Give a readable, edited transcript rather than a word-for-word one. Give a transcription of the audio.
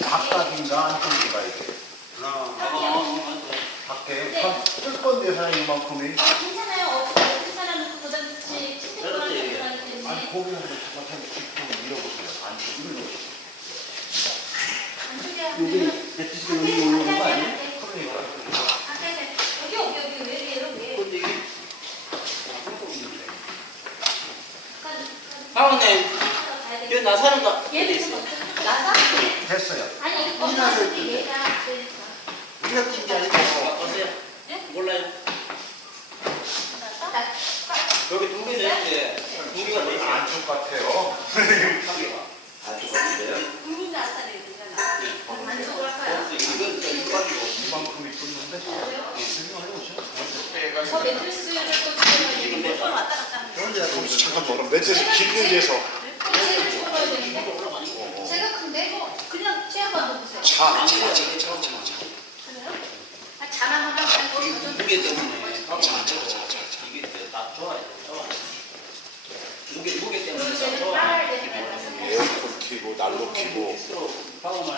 바깥인가 안쪽인가 이게. 밖에 쓸 건데 사장님 이만큼이. 괜찮아요. 어디 사람은 그보다 침대보다 들어가기 아니 때문에 거기는 잠깐 짚고 밀어보세요. 안쪽으로 넣으세요. 안쪽에 여기 배치시켜 놓는 거 아니에요? 그러니까. 여기 왜 아우네 여기 나사는다. 얘는 나사? 됐어요. 아니 나사인데 얘가 우리가 팀이 아니고 바꿔세요. 몰라요. 나사? 여기 두 개는 있는데 두 개가 더 있어요. 안쪽 같아요. 한 개가. 아주 좋은데요? 굵은 나사를 되잖아. 안쪽으로 할까요? 이건 좀 가지고. 이만큼이 뚫는데. 저 매트리스를 또 주면 몇 번 왔다 갔다 하는 거예요. 거기서 잠깐 먹으면 매트리스 길게 해서. 쟤를 줘야 되는데 제가 큰데 그냥 쟤 한번 보세요. 자. 그래요? 아, 자만 하면 그냥 거기 가서 무게 때문에. 자. 이게 다 좋아요. 무게 때문에 그리고 다 쟤는 좋아. 빨아야 되니까. 에어컨 키고 난로 키고. 방어만